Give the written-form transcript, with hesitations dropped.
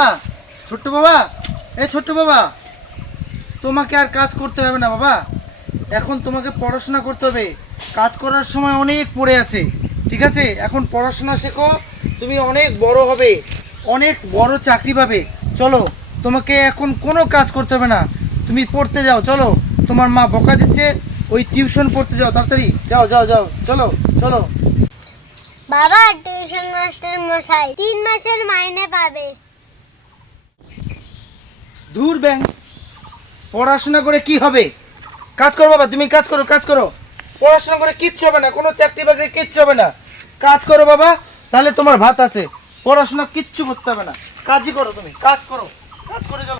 বাবা, ছোট্ট বাবা, এই ছোট্ট বাবা, তোমাকে আর কাজ করতে হবে না বাবা। এখন তোমাকে পড়াশোনা করতে হবে। কাজ করার সময় অনেক পড়ে আছে, ঠিক আছে? এখন পড়াশোনা শেখো, তুমি অনেক বড় হবে, অনেক বড় চাকরি পাবে। চলো, তোমাকে এখন কোনো কাজ করতে হবে না, তুমি পড়তে যাও। চলো, তোমার মা বকা দিচ্ছে, ওই টিউশন পড়তে যাও, তাড়াতাড়ি যাও যাও যাও, চলো চলো। বাবা, টিউশন মাস্টার মশাই 3 মাসের মাইনে পাবে। দূর ব্যাং, পড়াশোনা করে কি হবে? কাজ করো বাবা, তুমি কাজ করো, কাজ করো। পড়াশোনা করে কিচ্ছু হবে না, কোনো চাকরি বাকরি কিচ্ছু হবে না। কাজ করো বাবা, তাহলে তোমার ভাত আছে। পড়াশোনা কিচ্ছু করতে হবে না, কাজই করো, তুমি কাজ করো, কাজ করে যাও।